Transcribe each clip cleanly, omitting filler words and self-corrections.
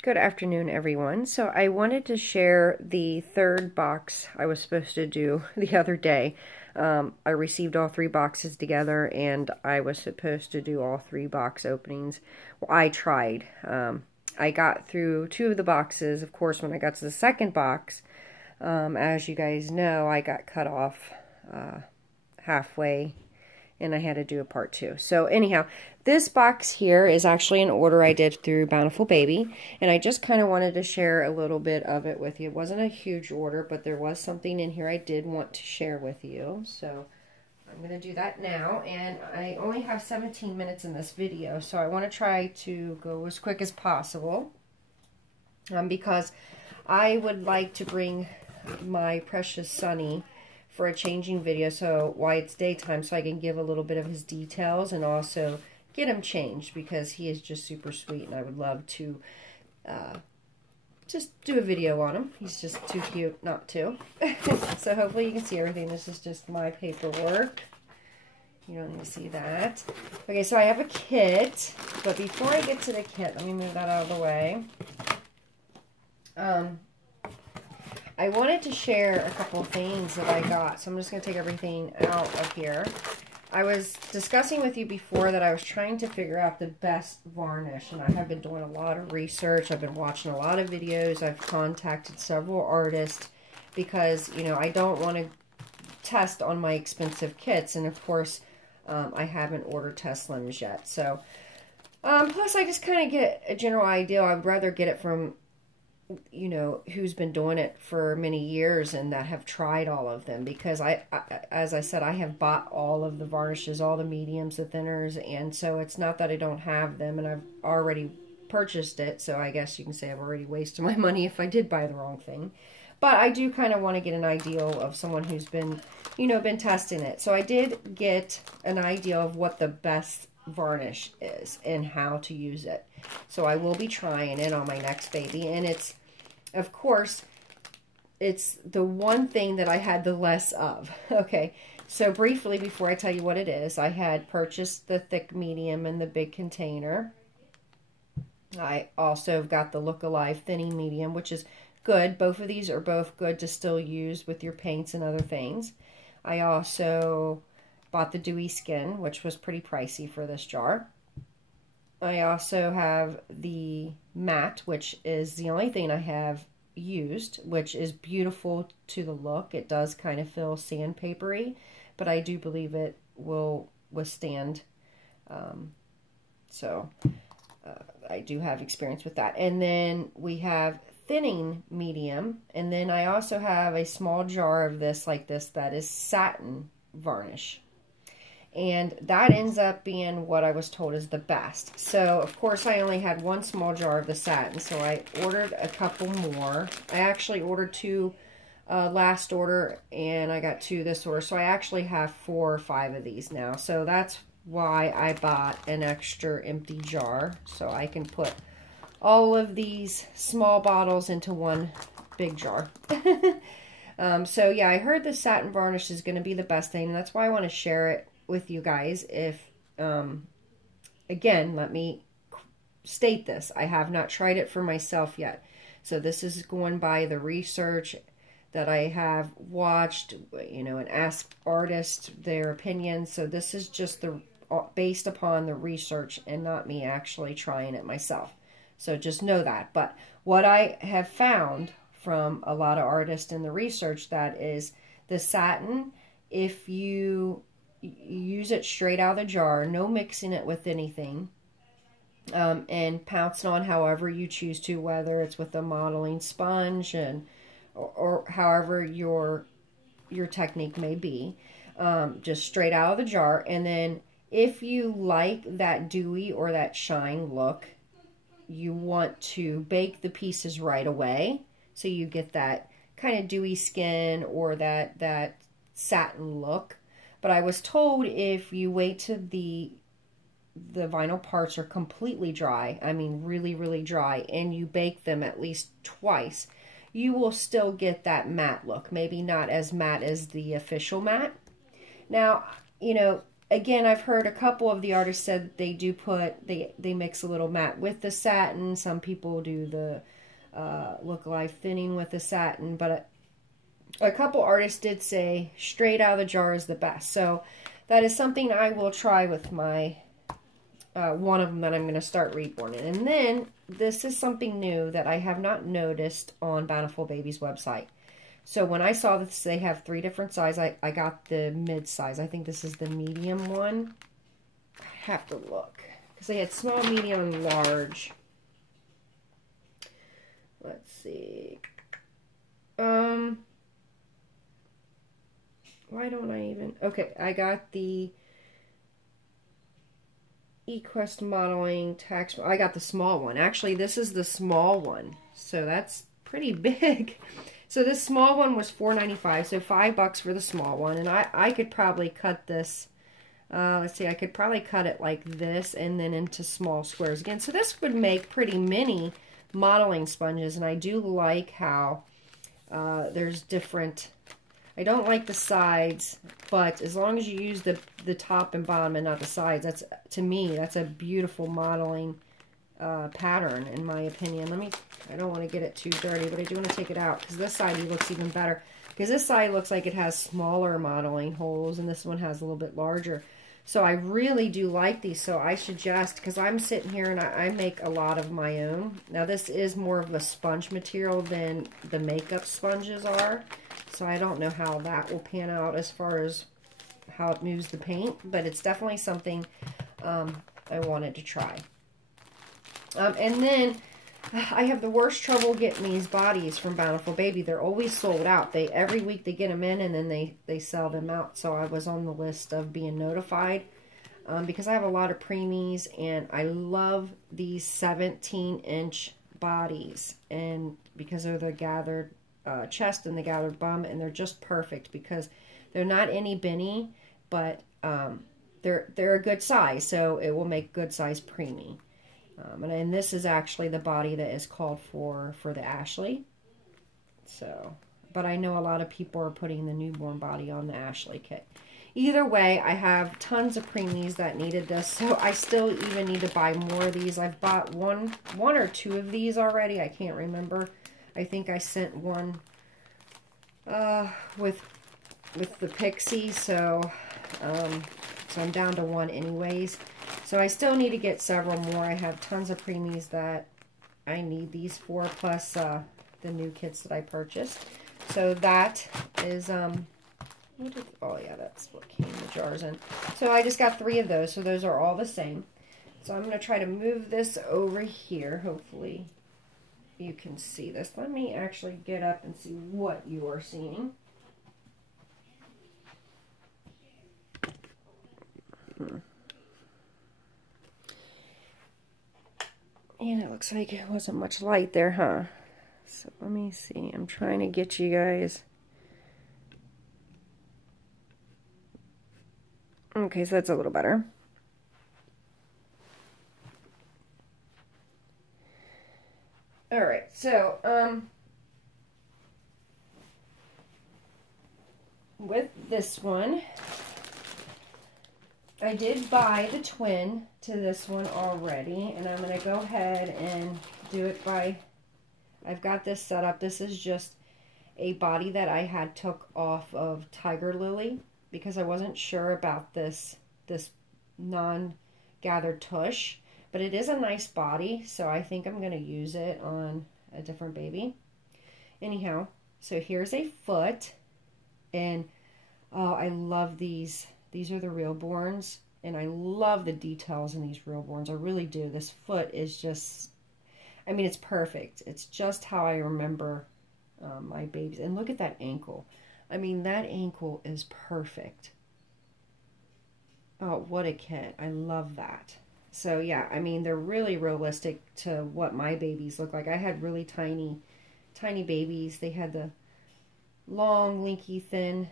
Good afternoon, everyone. So I wanted to share the third box I was supposed to do the other day. I received all three boxes together, and I was supposed to do all three box openings. Well, I tried. I got through two of the boxes. Of course, when I got to the second box, as you guys know, I got cut off halfway, and I had to do a part two. So anyhow, this box here is actually an order I did through Bountiful Baby, and I just kind of wanted to share a little bit of it with you. It wasn't a huge order, but there was something in here I did want to share with you. So I'm going to do that now, and I only have 17 minutes in this video, so I want to try to go as quick as possible because I would like to bring my precious Sonny for a changing video, so why it's daytime, so I can give a little bit of his details and also get him changed, because he is just super sweet, and I would love to just do a video on him. He's just too cute not to. So hopefully you can see everything. This is just my paperwork. You don't need to see that. Okay, so I have a kit, but before I get to the kit, let me move that out of the way. I wanted to share a couple of things that I got, so I'm just going to take everything out of here. I was discussing with you before that I was trying to figure out the best varnish, and I have been doing a lot of research. I've been watching a lot of videos. I've contacted several artists because, you know, I don't want to test on my expensive kits, and of course, I haven't ordered test limbs yet. So, plus I just kind of get a general idea. I'd rather get it from, you know, who's been doing it for many years and that have tried all of them, because I as I said, I have bought all of the varnishes, all the mediums, the thinners, and so it's not that I don't have them, and I've already purchased it, so I guess you can say I've already wasted my money if I did buy the wrong thing. But I do kind of want to get an idea of someone who's been, you know, been testing it. So I did get an idea of what the best varnish is and how to use it. So I will be trying it on my next baby, and it's, of course, it's the one thing that I had the less of. Okay, so briefly before I tell you what it is, I had purchased the thick medium in the big container. I also got the Look Alive thinning medium, which is good. Both of these are both good to still use with your paints and other things. I also bought the Dewy Skin, which was pretty pricey for this jar. I also have the matte, which is the only thing I have used, which is beautiful to the look. It does kind of feel sandpapery, but I do believe it will withstand. I do have experience with that. And then we have thinning medium, and then I also have a small jar of this like this that is satin varnish. And that ends up being what I was told is the best. So, of course, I only had one small jar of the satin, so I ordered a couple more. I actually ordered two last order, and I got two this order. So I actually have 4 or 5 of these now. So that's why I bought an extra empty jar, so I can put all of these small bottles into one big jar. So, yeah, I heard the satin varnish is going to be the best thing, and that's why I want to share it with you guys. If again, let me state this, I have not tried it for myself yet, so this is going by the research that I have watched, you know, and asked artists their opinions. So this is just the based upon the research and not me actually trying it myself, so just know that. But what I have found from a lot of artists in the research, that is the satin, if you use it straight out of the jar, no mixing it with anything, and pounce it on however you choose to, whether it's with a modeling sponge and or however your technique may be, just straight out of the jar. And then if you like that dewy or that shine look, you want to bake the pieces right away, so you get that kind of dewy skin or that satin look. But I was told if you wait till the vinyl parts are completely dry, I mean really, really dry, and you bake them at least twice, you will still get that matte look. Maybe not as matte as the official matte. Now, you know, again, I've heard a couple of the artists said they do they mix a little matte with the satin. Some people do the look alive thinning with the satin, but a couple artists did say straight out of the jar is the best. So that is something I will try with my one of them that I'm going to start reborn in. And then this is something new that I have not noticed on Bountiful Baby's website. So when I saw this, they have 3 different sizes. I got the mid size. I think this is the medium one. I have to look because they had small, medium, and large. Let's see. Why don't I even... Okay, I got the eQuest modeling tax. I got the small one. Actually, this is the small one. So that's pretty big. So this small one was $4.95. So $5 for the small one. And I could probably cut this. Let's see. I could probably cut it like this and then into small squares again. So this would make pretty mini modeling sponges. And I do like how there's different... I don't like the sides, but as long as you use the top and bottom and not the sides, that's, to me, that's a beautiful modeling pattern, in my opinion. I don't want to get it too dirty, but I do want to take it out, because this side looks even better. Because this side looks like it has smaller modeling holes, and this one has a little bit larger. So I really do like these, so I suggest, because I'm sitting here and I make a lot of my own. Now this is more of a sponge material than the makeup sponges are. So I don't know how that will pan out as far as how it moves the paint, but it's definitely something I wanted to try. And then I have the worst trouble getting these bodies from Bountiful Baby. They're always sold out. Every week they get them in and then they sell them out. So I was on the list of being notified because I have a lot of preemies and I love these 17-inch bodies, and because of the gathered chest and the gathered bum, and they're just perfect because they're not any binny, but they're a good size, so it will make good size preemie. And this is actually the body that is called for the Ashley. So, but I know a lot of people are putting the newborn body on the Ashley kit. Either way, I have tons of preemies that needed this, so I still even need to buy more of these. I've bought one or two of these already. I can't remember. I think I sent one with the Pixie, so I'm down to one anyways. So I still need to get several more. I have tons of preemies that I need these for, plus the new kits that I purchased. So that is, oh yeah, that's what came in the jars in. So I just got 3 of those, so those are all the same. So I'm going to try to move this over here, hopefully you can see this. Let me actually get up and see what you are seeing. And it looks like it wasn't much light there, huh? So let me see. I'm trying to get you guys. Okay, so that's a little better. All right, so with this one, I did buy the twin to this one already, and I'm going to go ahead and do it by, I've got this set up. This is just a body that I had took off of Tiger Lily because I wasn't sure about this non-gathered tush. But it is a nice body, so I think I'm going to use it on a different baby. Anyhow, so here's a foot, and oh, I love these. These are the realborns, and I love the details in these realborns. I really do. This foot is just, I mean, it's perfect. It's just how I remember my babies. And look at that ankle. I mean, that ankle is perfect. Oh, what a kit. I love that. So yeah, I mean, they're really realistic to what my babies look like. I had really tiny babies. They had the long, linky, thin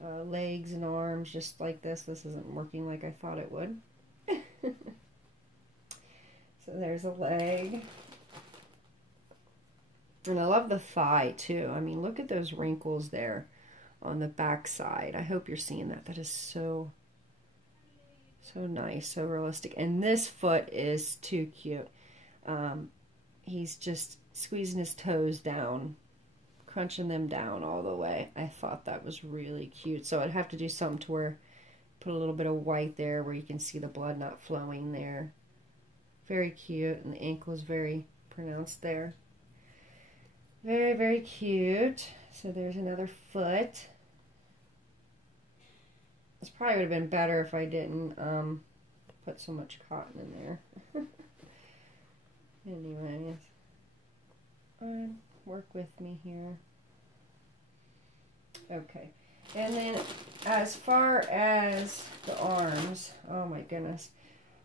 legs and arms, just like this. This isn't working like I thought it would. So there's a leg. And I love the thigh too. I mean, look at those wrinkles there on the back side. I hope you're seeing that. That is so So nice, so realistic. And this foot is too cute. He's just squeezing his toes down, crunching them down all the way. I thought that was really cute. So I'd have to do something to where, put a little bit of white there where you can see the blood not flowing there. Very cute, and the ankle is very pronounced there. Very, very cute. So there's another foot. This probably would have been better if I didn't put so much cotton in there. Anyways, work with me here. Okay, and then as far as the arms, oh my goodness.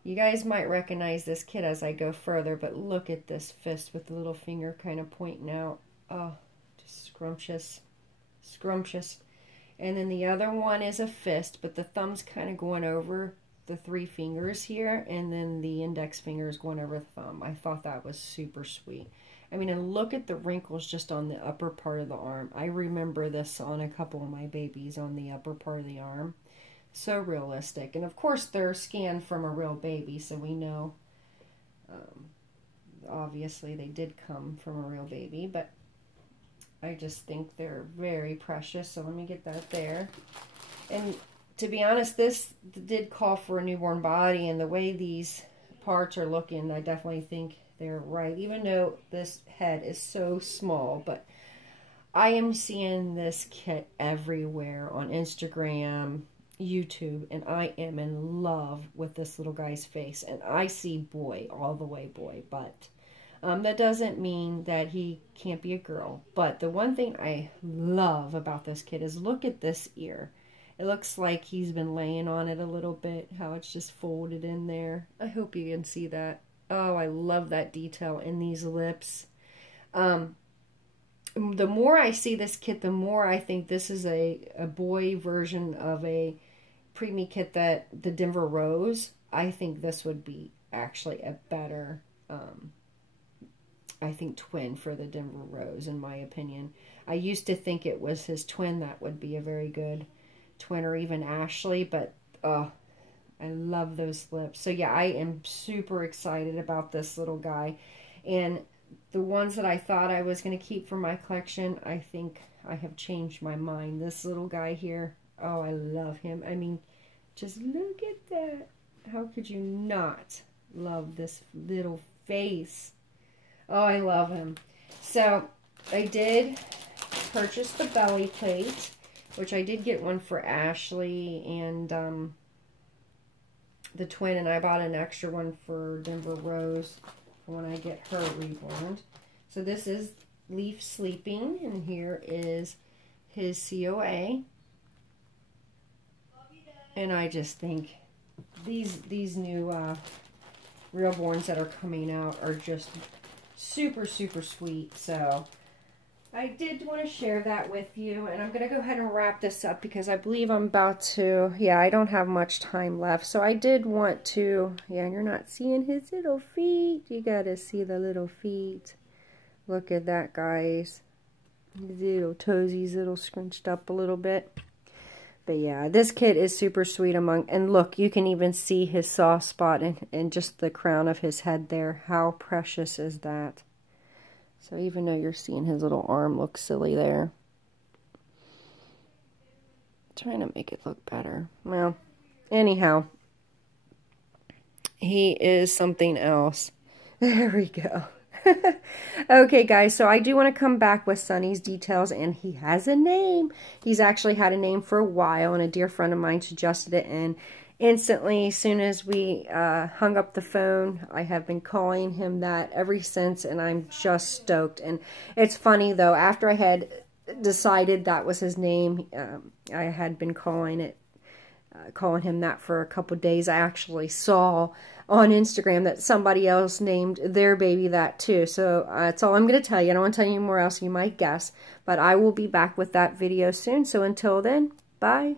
You guys might recognize this kid as I go further, but look at this fist with the little finger kind of pointing out. Oh, just scrumptious. Scrumptious. And then the other one is a fist, but the thumb's kind of going over the 3 fingers here, and then the index finger is going over the thumb. I thought that was super sweet. I mean, and look at the wrinkles just on the upper part of the arm. I remember this on a couple of my babies on the upper part of the arm. So realistic. And of course, they're scanned from a real baby, so we know, obviously, they did come from a real baby, but I just think they're very precious. So let me get that there. And to be honest, this did call for a newborn body, and the way these parts are looking, I definitely think they're right, even though this head is so small. But I am seeing this kit everywhere on Instagram, YouTube, and I am in love with this little guy's face. And I see boy, all the way boy, but that doesn't mean that he can't be a girl. But the one thing I love about this kid is look at this ear. It looks like he's been laying on it a little bit, how it's just folded in there. I hope you can see that. Oh, I love that detail in these lips. The more I see this kit, the more I think this is a boy version of a preemie kit that the Denver Rose. I think this would be actually a better, I think, twin for the Denver Rose, in my opinion. I used to think it was his twin that would be a very good twin, or even Ashley, but I love those lips. So yeah, I am super excited about this little guy. And the ones that I thought I was going to keep for my collection, I think I have changed my mind. This little guy here, oh, I love him. I mean, just look at that. How could you not love this little face? Oh, I love him. So I did purchase the belly plate, which I did get one for Ashley and the twin, and I bought an extra one for Denver Rose for when I get her reborn. So this is Leaf sleeping, and here is his COA. And I just think these new realborns that are coming out are just super, super sweet. So I did want to share that with you, and I'm going to go ahead and wrap this up because I believe I'm about to, yeah, I don't have much time left. So I did want to, yeah, and you're not seeing his little feet. You got to see the little feet. Look at that, guys. His little toesies, little scrunched up a little bit. But yeah, this kid is super sweet and look, you can even see his soft spot and just the crown of his head there. How precious is that? So even though you're seeing his little arm look silly there, trying to make it look better. Well, anyhow, he is something else. There we go. Okay, guys, so I do want to come back with Sonny's details, and he has a name. He's actually had a name for a while, and a dear friend of mine suggested it, and instantly, as soon as we hung up the phone, I have been calling him that ever since, and I'm just stoked. And it's funny, though, after I had decided that was his name, I had been calling him that for a couple days. I actually saw on Instagram that somebody else named their baby that too. So that's all I'm going to tell you. I don't want to tell you more else. You might guess. But I will be back with that video soon. So until then, bye.